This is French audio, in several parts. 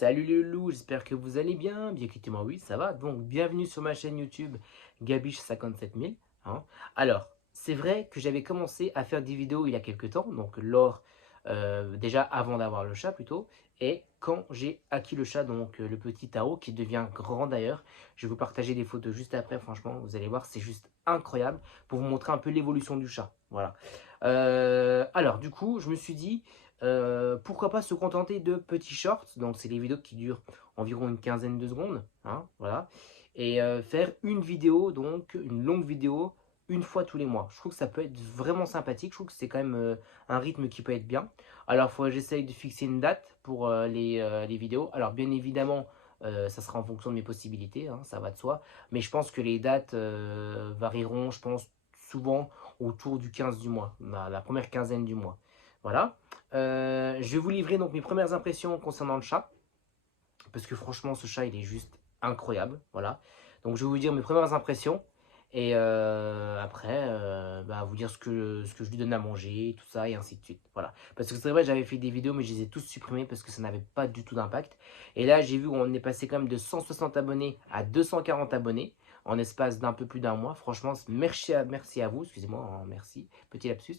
Salut les loulous, j'espère que vous allez bien. Bien écoutez-moi, oui, ça va. Donc, bienvenue sur ma chaîne YouTube Gabiche57000. Hein. Alors, c'est vrai que j'avais commencé à faire des vidéos il y a quelques temps, donc déjà avant d'avoir le chat plutôt, et quand j'ai acquis le chat, donc le petit Tao qui devient grand d'ailleurs. Je vais vous partager des photos juste après, franchement, vous allez voir, c'est juste incroyable pour vous montrer un peu l'évolution du chat. Voilà. Alors, du coup, je me suis dit, pourquoi pas se contenter de petits shorts, donc c'est les vidéos qui durent environ une quinzaine de secondes, hein, voilà, et faire une vidéo, donc une longue vidéo, une fois tous les mois. Je trouve que ça peut être vraiment sympathique, je trouve que c'est quand même un rythme qui peut être bien. Alors, il faut que j'essaye de fixer une date pour les vidéos. Alors, bien évidemment, ça sera en fonction de mes possibilités, hein, ça va de soi, mais je pense que les dates varieront, je pense, souvent autour du 15 du mois, la première quinzaine du mois. Voilà. Je vais vous livrer donc mes premières impressions concernant le chat. Parce que franchement, ce chat, il est juste incroyable. Voilà. Donc je vais vous dire mes premières impressions. Et après, vous dire ce que je lui donne à manger, tout ça, et ainsi de suite. Voilà. Parce que c'est vrai, j'avais fait des vidéos, mais je les ai tous supprimées parce que ça n'avait pas du tout d'impact. Et là, j'ai vu qu'on est passé quand même de 160 abonnés à 240 abonnés en espace d'un peu plus d'un mois. Franchement, merci à vous. Excusez-moi, hein, merci. Petit lapsus.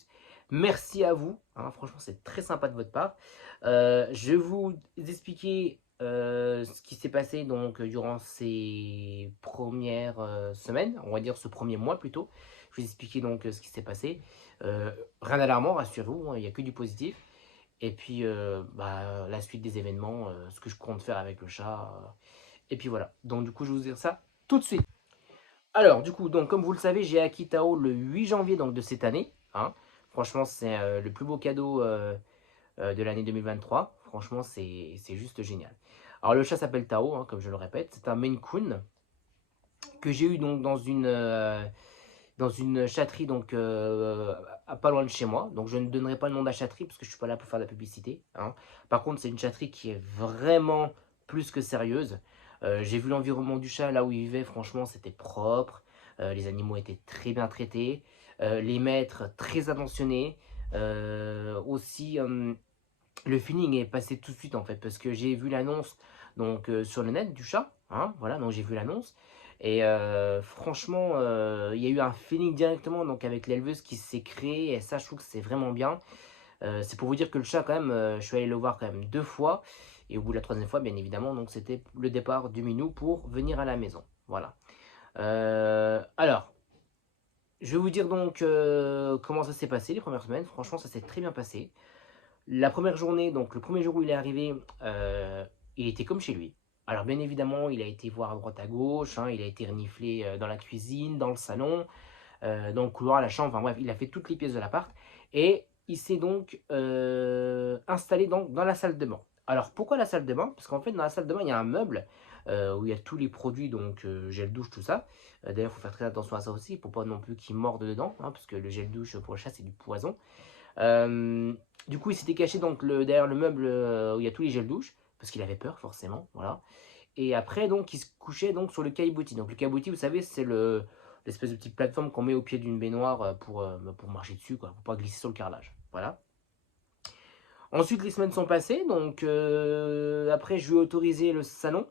Merci à vous. Hein, franchement, c'est très sympa de votre part. Je vais vous expliquer ce qui s'est passé donc durant ces premières semaines, on va dire ce premier mois plutôt. Je vais vous expliquer donc ce qui s'est passé. Rien d'alarmant, rassurez-vous, hein, il n'y a que du positif. Et puis la suite des événements, ce que je compte faire avec le chat. Et puis voilà. Donc du coup, je vais vous dire ça tout de suite. Alors du coup, donc comme vous le savez, j'ai acquis Tao le 8 janvier donc, de cette année. Hein. Franchement, c'est le plus beau cadeau de l'année 2023. Franchement, c'est juste génial. Alors le chat s'appelle Tao, hein, comme je le répète. C'est un Maine Coon que j'ai eu donc dans une chatterie donc à pas loin de chez moi. Donc je ne donnerai pas le nom de la chatterie parce que je suis pas là pour faire de la publicité. Hein. Par contre, c'est une chatterie qui est vraiment plus que sérieuse. J'ai vu l'environnement du chat là où il vivait. Franchement, c'était propre. Les animaux étaient très bien traités. Les maîtres très attentionnés. Aussi, le feeling est passé tout de suite en fait parce que j'ai vu l'annonce donc sur le net du chat, hein, voilà, donc j'ai vu l'annonce et franchement il y a eu un feeling directement donc avec l'éleveuse qui s'est créé et ça je trouve que c'est vraiment bien. C'est pour vous dire que le chat quand même, je suis allé le voir quand même deux fois et au bout de la troisième fois bien évidemment donc c'était le départ du minou pour venir à la maison, voilà. Alors je vais vous dire donc comment ça s'est passé les premières semaines. Franchement ça s'est très bien passé. La première journée, donc le premier jour où il est arrivé, il était comme chez lui. Alors bien évidemment, il a été voir à droite à gauche, hein, il a été reniflé dans la cuisine, dans le salon, dans le couloir, la chambre, enfin bref, il a fait toutes les pièces de l'appart. Et il s'est donc installé dans la salle de bain. Alors pourquoi la salle de bain? Parce qu'en fait dans la salle de bain, il y a un meuble où il y a tous les produits, donc gel douche, tout ça. D'ailleurs, il faut faire très attention à ça aussi, pour pas non plus qu'il morde dedans, hein, parce que le gel douche pour le chat, c'est du poison. Euh, du coup, il s'était caché donc derrière le meuble où il y a tous les gels douche, parce qu'il avait peur forcément, voilà. Et après, donc, il se couchait donc sur le caillebotis. Donc, le caillebotis, vous savez, c'est l'espèce de petite plateforme qu'on met au pied d'une baignoire pour marcher dessus, quoi, pour pas glisser sur le carrelage. Voilà. Ensuite, les semaines sont passées, donc après, je lui ai autorisé le salon.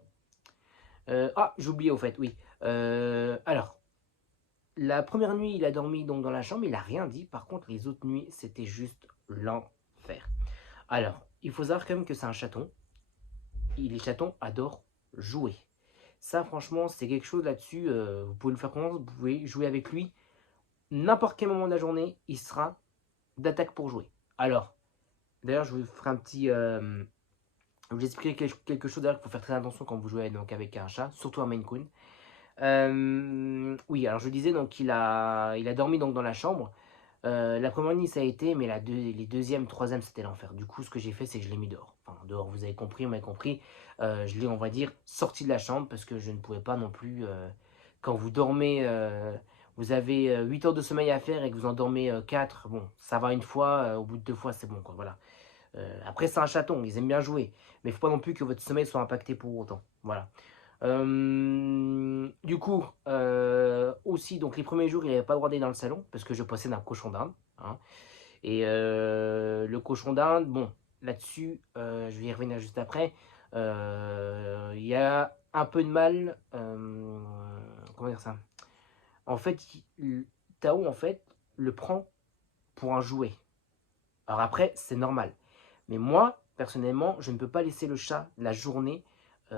J'ai oublié au fait, oui. Alors, la première nuit, il a dormi donc dans la chambre, il a rien dit. Par contre, les autres nuits, c'était juste l'enfer. Alors, il faut savoir quand même que c'est un chaton. Les chatons adorent jouer. Ça, franchement, c'est quelque chose là-dessus. Vous pouvez le faire confiance, vous pouvez jouer avec lui. N'importe quel moment de la journée, il sera d'attaque pour jouer. Alors, d'ailleurs, je vous ferai un petit. Je vous expliquerai quelque chose d'ailleurs qu'il faut faire très attention quand vous jouez donc, avec un chat, surtout un Maine Coon. Oui, alors je disais, donc il a dormi donc dans la chambre. La première nuit ça a été, mais les deuxièmes, troisième c'était l'enfer. Du coup, ce que j'ai fait, c'est que je l'ai mis dehors. Enfin, dehors, vous avez compris, on m'a compris. Je l'ai, on va dire, sorti de la chambre parce que je ne pouvais pas non plus. Quand vous dormez, vous avez 8 heures de sommeil à faire et que vous en dormez 4, bon, ça va une fois, au bout de deux fois, c'est bon, quoi, voilà. Après, c'est un chaton, ils aiment bien jouer, mais il ne faut pas non plus que votre sommeil soit impacté pour autant. Voilà. Du coup, aussi, donc les premiers jours, il n'avait pas le droit d'aller dans le salon parce que je possède un cochon d'Inde. Hein. Et le cochon d'Inde, bon, là-dessus, je vais y revenir juste après. Il y a un peu de mal, comment dire ça? En fait, Tao, en fait, le prend pour un jouet. Alors après, c'est normal. Mais moi, personnellement, je ne peux pas laisser le chat la journée, je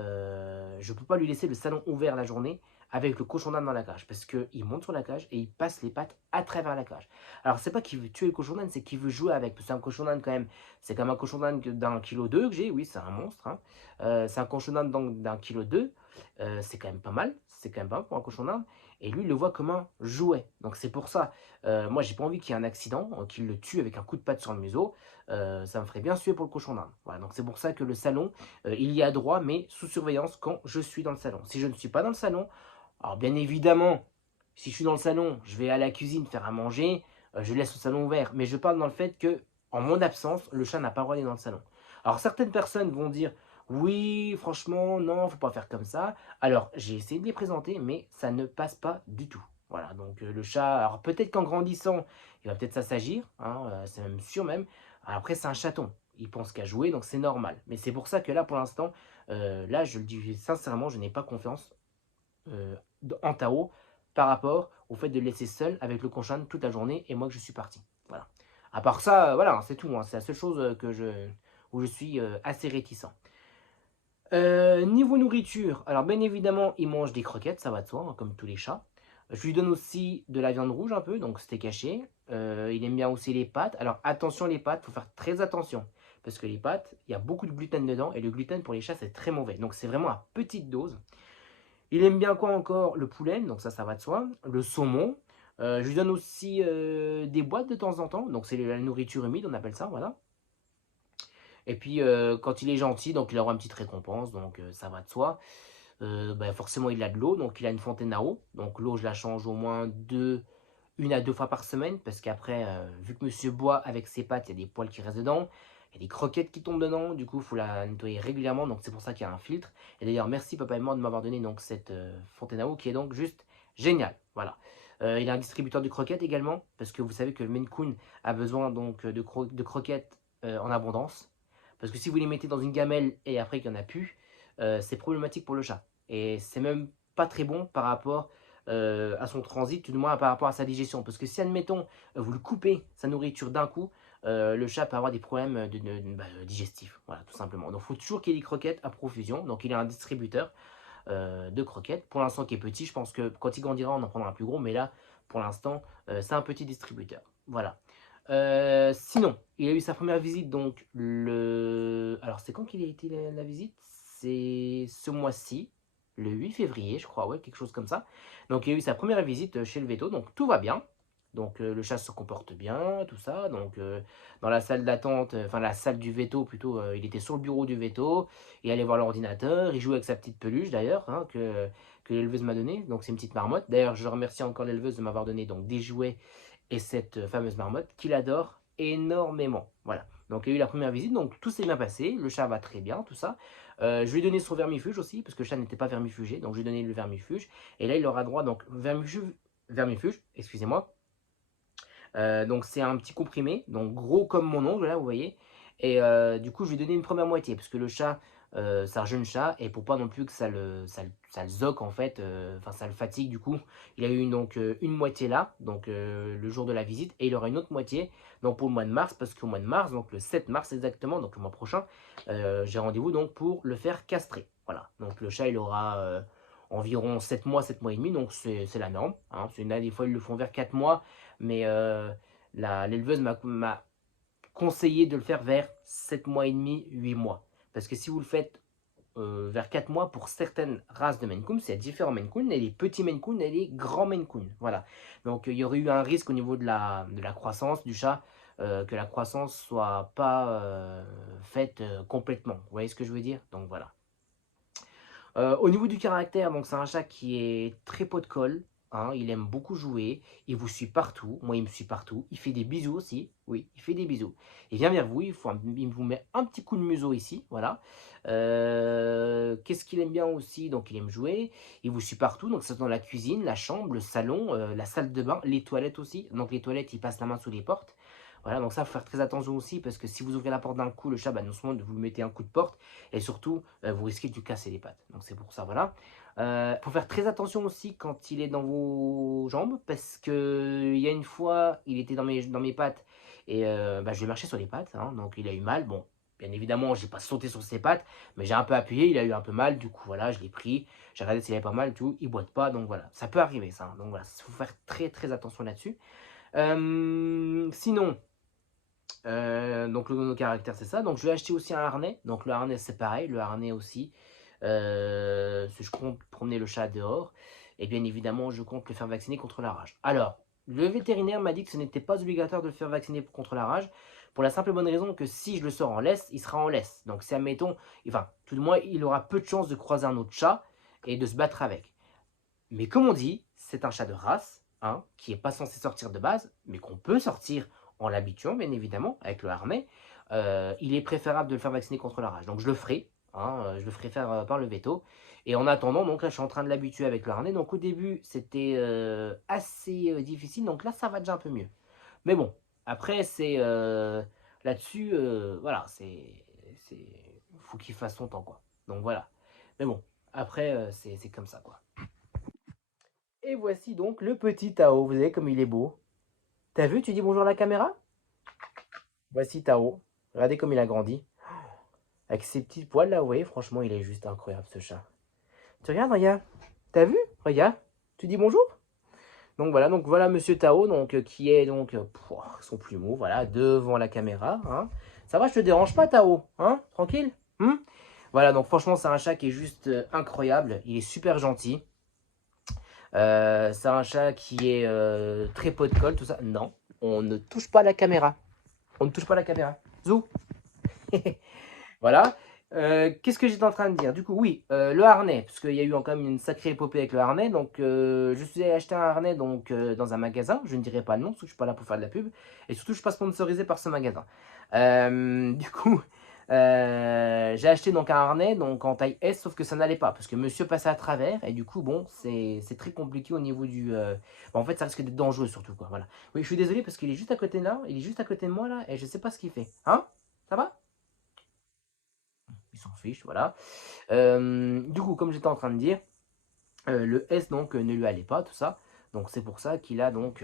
ne peux pas lui laisser le salon ouvert la journée avec le cochon d'Inde dans la cage. Parce qu'il monte sur la cage et il passe les pattes à travers la cage. Alors, c'est pas qu'il veut tuer le cochon d'Inde, c'est qu'il veut jouer avec. Parce que c'est un cochon d'Inde quand même. C'est comme un cochon d'Inde d'un kilo 2 que j'ai, oui, c'est un monstre. Hein. C'est un cochon d'Inde d'un kilo 2. C'est quand même pas mal. C'est quand même pas mal pour un cochon d'Inde. Et lui, il le voit comme un jouet. Donc, c'est pour ça. Moi, j'ai pas envie qu'il y ait un accident, qu'il le tue avec un coup de patte sur le museau. Ça me ferait bien suer pour le cochon d'Inde. Voilà, donc c'est pour ça que le salon, il y a droit, mais sous surveillance quand je suis dans le salon. Si je ne suis pas dans le salon, alors bien évidemment, si je suis dans le salon, je vais à la cuisine faire à manger, je laisse le salon ouvert. Mais je parle dans le fait que, en mon absence, le chat n'a pas le droit d'aller dans le salon. Alors certaines personnes vont dire, oui, franchement, non, faut pas faire comme ça. Alors j'ai essayé de les présenter, mais ça ne passe pas du tout. Voilà, donc le chat, alors peut-être qu'en grandissant, il va peut-être s'assagir, hein, c'est même sûr même. Après, c'est un chaton, il pense qu'à jouer, donc c'est normal. Mais c'est pour ça que là, pour l'instant, là, je le dis sincèrement, je n'ai pas confiance euh, en Tao par rapport au fait de le laisser seul avec le Kongshan toute la journée et moi que je suis parti. Voilà. À part ça, voilà, c'est tout. Hein, c'est la seule chose où je suis assez réticent. Niveau nourriture, alors bien évidemment, il mange des croquettes, ça va de soi, hein, comme tous les chats. Je lui donne aussi de la viande rouge un peu, donc steak haché. Il aime bien aussi les pâtes. Alors attention les pâtes, il faut faire très attention. Parce que les pâtes, il y a beaucoup de gluten dedans, et le gluten pour les chats, c'est très mauvais. Donc c'est vraiment à petite dose. Il aime bien quoi encore? Le poulet, donc ça va de soi. Le saumon. Je lui donne aussi des boîtes de temps en temps, donc c'est la nourriture humide, on appelle ça, voilà. Et puis quand il est gentil, donc il aura une petite récompense, donc ça va de soi. Bah, forcément, il a de l'eau, donc il a une fontaine à eau. Donc l'eau, je la change au moins une à deux fois par semaine, parce qu'après, vu que monsieur boit avec ses pattes, il y a des poils qui restent dedans, il y a des croquettes qui tombent dedans, du coup, il faut la nettoyer régulièrement, donc c'est pour ça qu'il y a un filtre. Et d'ailleurs, merci papa et maman de m'avoir donné donc cette fontaine à eau qui est donc juste géniale. Voilà. Il a un distributeur de croquettes également, parce que vous savez que le Maine Coon a besoin donc de croquettes en abondance. Parce que si vous les mettez dans une gamelle et après qu'il n'y en a plus, c'est problématique pour le chat. Et c'est même pas très bon par rapport à son transit, tout du moins par rapport à sa digestion. Parce que si, admettons, vous le coupez sa nourriture d'un coup, le chat peut avoir des problèmes digestifs. Voilà, tout simplement. Donc il faut toujours qu'il y ait des croquettes à profusion. Donc il a un distributeur de croquettes. Pour l'instant, qui est petit, je pense que quand il grandira, on en prendra un plus gros. Mais là, pour l'instant, c'est un petit distributeur. Voilà. Sinon, il a eu sa première visite, donc le... Alors, c'est quand qu'il a été la visite? C'est ce mois-ci, le 8 février, je crois, ouais, quelque chose comme ça. Donc, il a eu sa première visite chez le veto, donc tout va bien. Donc, le chat se comporte bien, tout ça. Donc, dans la salle d'attente, enfin, la salle du veto plutôt, il était sur le bureau du veto, il allait voir l'ordinateur, il jouait avec sa petite peluche d'ailleurs, hein, que l'éleveuse m'a donné. Donc, c'est une petite marmotte. D'ailleurs, je remercie encore l'éleveuse de m'avoir donné donc, des jouets et cette fameuse marmotte qu'il adore énormément. Voilà. Donc il y a eu la première visite, donc tout s'est bien passé, le chat va très bien, tout ça. Je lui ai donné son vermifuge aussi, parce que le chat n'était pas vermifugé, donc je lui ai donné le vermifuge. Et là, il aura droit, donc vermifuge, excusez-moi. Donc c'est un petit comprimé, donc gros comme mon ongle, là, vous voyez. Et du coup, je lui ai donné une première moitié, parce que le chat, c'est un jeune chat, et pour pas non plus que ça le zoque, en fait, enfin ça le fatigue, du coup, il a eu donc une moitié là, donc le jour de la visite, et il aura une autre moitié, donc pour le mois de mars, parce qu'au mois de mars, donc le 7 mars exactement, donc le mois prochain, j'ai rendez-vous donc pour le faire castrer. Voilà, donc le chat, il aura environ 7 mois et demi, donc c'est la norme. Hein. Des fois, ils le font vers 4 mois, mais l'éleveuse m'a conseillé de le faire vers 7 mois et demi, 8 mois. Parce que si vous le faites vers 4 mois, pour certaines races de Maine Coon, c'est différents Maine Coon, et les petits Maine Coon et les grands Maine Coon. Voilà. Donc il y aurait eu un risque au niveau de la croissance du chat, que la croissance soit pas faite complètement. Vous voyez ce que je veux dire? Donc voilà. Au niveau du caractère, donc c'est un chat qui est très pot de colle. Hein, il aime beaucoup jouer. Il vous suit partout. Moi, il me suit partout. Il fait des bisous aussi. Oui, il fait des bisous. Il vient vers vous. Il vous met un petit coup de museau ici. Voilà. Qu'est-ce qu'il aime bien aussi? Donc, il aime jouer. Il vous suit partout. Donc, c'est dans la cuisine, la chambre, le salon, la salle de bain, les toilettes aussi. Donc, les toilettes, il passe la main sous les portes. Voilà, donc ça, faut faire très attention aussi, parce que si vous ouvrez la porte d'un coup, le chat, bah, non seulement vous lui mettez un coup de porte, et surtout, vous risquez de lui casser les pattes. Donc c'est pour ça, voilà. Faut faire très attention aussi quand il est dans vos jambes, parce que il y a une fois, il était dans mes pattes, et bah, je lui ai marché sur les pattes, hein, donc il a eu mal. Bon, bien évidemment, j'ai pas sauté sur ses pattes, mais j'ai un peu appuyé, il a eu un peu mal, du coup, voilà, je l'ai pris, j'ai regardé s'il avait pas mal, tout, il boite pas, donc voilà, ça peut arriver, ça, hein. Donc voilà, il faut faire très très attention là-dessus. Sinon, donc le caractère c'est ça. Donc je vais acheter aussi un harnais. Donc le harnais c'est pareil, le harnais aussi. Si je compte promener le chat dehors. Et bien évidemment je compte le faire vacciner contre la rage. Alors, le vétérinaire m'a dit que ce n'était pas obligatoire de le faire vacciner contre la rage. Pour la simple et bonne raison que si je le sors en laisse, il sera en laisse. Donc si admettons, enfin tout de moins il aura peu de chances de croiser un autre chat et de se battre avec. Mais comme on dit, c'est un chat de race, hein, qui n'est pas censé sortir de base, mais qu'on peut sortir en l'habituant, bien évidemment, avec le harnais. Il est préférable de le faire vacciner contre la rage. Donc je le ferai, hein, je le ferai faire par le veto. Et en attendant, donc là, je suis en train de l'habituer avec le harnais. Donc au début, c'était assez difficile. Donc là, ça va déjà un peu mieux. Mais bon, après, c'est là-dessus, voilà, c'est, faut qu'il fasse son temps, quoi. Donc voilà. Mais bon, après, c'est comme ça, quoi. Et voici donc le petit Tao. Vous savez comme il est beau. T'as vu, tu dis bonjour à la caméra? Voici Tao. Regardez comme il a grandi. Avec ses petits poils là, vous voyez, franchement, il est juste incroyable ce chat. Tu regardes, regarde. T'as vu? Regarde. Tu dis bonjour? Donc voilà Monsieur Tao, donc, qui est donc son plumeau, voilà, devant la caméra. Hein. Ça va, je te dérange pas, Tao? Hein? Tranquille? Voilà, donc franchement, c'est un chat qui est juste incroyable. Il est super gentil. C'est un chat qui est très pot de colle, tout ça. Non, on ne touche pas la caméra. On ne touche pas la caméra. Zou. Voilà. Qu'est-ce que j'étais en train de dire? Du coup, oui, le harnais, parce qu'il y a eu quand même une sacrée épopée avec le harnais. Donc, je suis allé acheter un harnais donc, dans un magasin. Je ne dirai pas le nom, parce que je ne suis pas là pour faire de la pub. Et surtout, je ne suis pas sponsorisé par ce magasin. Du coup, j'ai acheté donc un harnais donc en taille S, sauf que ça n'allait pas, parce que monsieur passait à travers. Et du coup, bon, c'est très compliqué au niveau du... Bon, en fait, ça risque d'être dangereux surtout, quoi. Voilà. Oui, je suis désolé, parce qu'il est juste à côté de là. Il est juste à côté de moi, là. Et je ne sais pas ce qu'il fait. Hein? Ça va? Il s'en fiche, voilà. Du coup, comme j'étais en train de dire, le S donc ne lui allait pas, tout ça. Donc c'est pour ça qu'il a donc,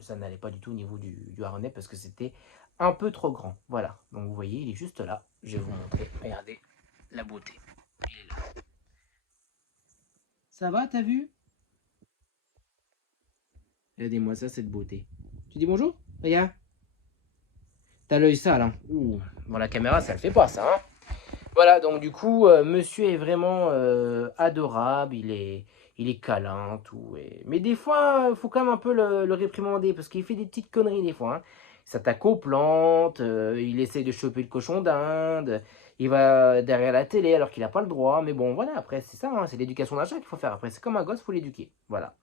ça n'allait pas du tout au niveau du harnais parce que c'était un peu trop grand. Voilà, donc vous voyez, il est juste là. Je vais vous montrer. Regardez la beauté. Il est là. Ça va, t'as vu? Regardez-moi ça, cette beauté. Tu dis bonjour? Regarde. T'as l'œil sale, hein? Ouh. Bon, la caméra, ça le fait pas, ça, hein? Voilà, donc du coup, monsieur est vraiment adorable, il est câlin, tout. Mais des fois, il faut quand même un peu le réprimander, parce qu'il fait des petites conneries des fois. Hein. Il s'attaque aux plantes, il essaye de choper le cochon d'Inde, il va derrière la télé alors qu'il n'a pas le droit. Mais bon, voilà, après, c'est ça, hein, c'est l'éducation d'un chat qu'il faut faire. Après, c'est comme un gosse, il faut l'éduquer. Voilà.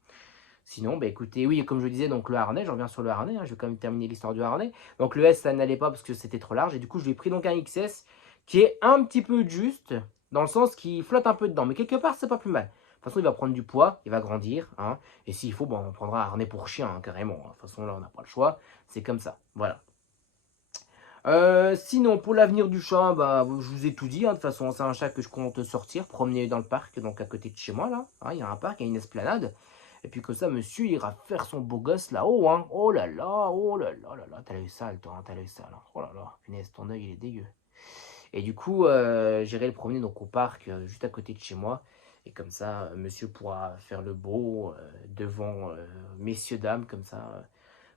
Sinon, bah écoutez, oui, comme je disais, donc le harnais, j'en reviens sur le harnais, hein, je vais quand même terminer l'histoire du harnais. Donc le S, ça n'allait pas parce que c'était trop large, et du coup, je lui ai pris donc un XS qui est un petit peu juste, dans le sens qu'il flotte un peu dedans, mais quelque part, c'est pas plus mal. De toute façon, il va prendre du poids, il va grandir, hein, et s'il faut, bon, on prendra un harnais pour chien, hein, carrément. De toute façon, là, on n'a pas le choix, c'est comme ça, voilà. Sinon, pour l'avenir du chat, bah, je vous ai tout dit. Hein, de toute façon, c'est un chat que je compte sortir, promener dans le parc, donc à côté de chez moi, là. Hein, il y a un parc, il y a une esplanade. Et puis comme ça, monsieur ira faire son beau gosse là-haut. Hein. Oh là là, oh là là là là. T'as l'œil sale, toi, hein, t'as l'œil sale. Hein. Oh là là, punaise, ton œil, il est dégueu. Et du coup, j'irai le promener donc, au parc, juste à côté de chez moi. Et comme ça, monsieur pourra faire le beau devant messieurs, dames, comme ça,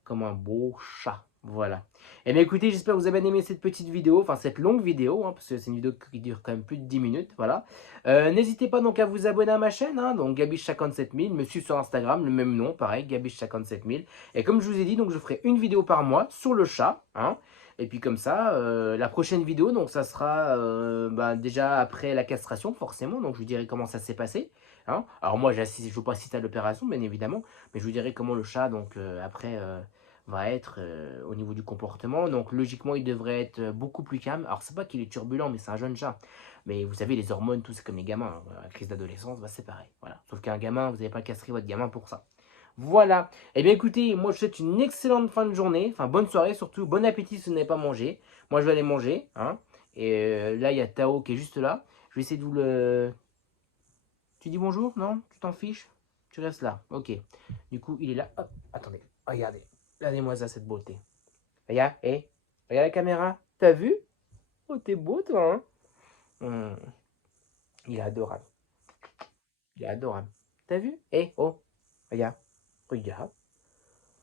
comme un beau chat. Voilà. Et bien écoutez, j'espère que vous avez aimé cette petite vidéo, enfin cette longue vidéo, hein, parce que c'est une vidéo qui dure quand même plus de 10 minutes, voilà. N'hésitez pas donc à vous abonner à ma chaîne, hein, donc Gabiche57000, me suivre sur Instagram, le même nom, pareil, Gabiche57000. Et comme je vous ai dit, donc je ferai une vidéo par mois sur le chat, hein. Et puis comme ça, la prochaine vidéo, donc ça sera bah, déjà après la castration, forcément, donc je vous dirai comment ça s'est passé. Hein. Alors moi, je ne veux pas citer à l'opération, bien évidemment, mais je vous dirai comment le chat, donc après va être au niveau du comportement. Donc logiquement, il devrait être beaucoup plus calme. Alors c'est pas qu'il est turbulent, mais c'est un jeune chat. Mais vous savez, les hormones, tout c'est comme les gamins. Hein. La crise d'adolescence, bah, c'est pareil. Voilà. Sauf qu'un gamin, vous n'allez pas castrer votre gamin pour ça. Voilà. Eh bien écoutez, moi je vous souhaite une excellente fin de journée, enfin bonne soirée surtout, bon appétit si vous n'avez pas mangé. Moi je vais aller manger, hein. Et là il y a Tao qui est juste là. Je vais essayer de vous le... Tu dis bonjour? Non? Tu t'en fiches? Tu restes là, ok. Du coup il est là. Hop, attendez, regardez. Regardez-moi ça, cette beauté. Regarde, regarde la caméra. T'as vu? Oh t'es beau toi, hein. Il est adorable. Il est adorable. T'as vu? Oh, regarde, regarde.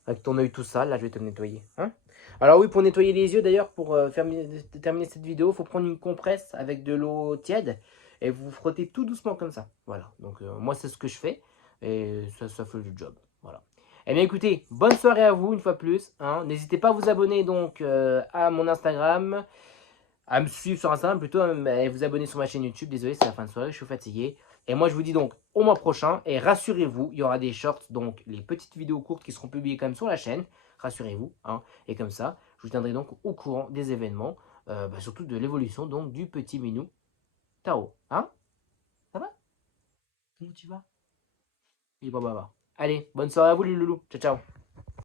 Avec ton œil tout sale, là, je vais te le nettoyer. Hein. Alors oui, pour nettoyer les yeux, d'ailleurs, pour terminer cette vidéo, il faut prendre une compresse avec de l'eau tiède et vous frottez tout doucement comme ça. Voilà, donc moi, c'est ce que je fais et ça fait le job. Voilà. Eh bien, écoutez, bonne soirée à vous, une fois plus. Hein. N'hésitez pas à vous abonner donc à mon Instagram, à me suivre sur Instagram plutôt, à vous abonner sur ma chaîne YouTube. Désolé, c'est la fin de soirée, je suis fatigué. Et moi, je vous dis donc au mois prochain. Et rassurez-vous, il y aura des shorts, donc les petites vidéos courtes qui seront publiées quand même sur la chaîne. Rassurez-vous. Hein. Et comme ça, je vous tiendrai donc au courant des événements, surtout de l'évolution donc du petit minou Tao. Hein. Ça va? Comment tu vas? Et bah. Allez, bonne soirée à vous les loulous. Ciao, ciao.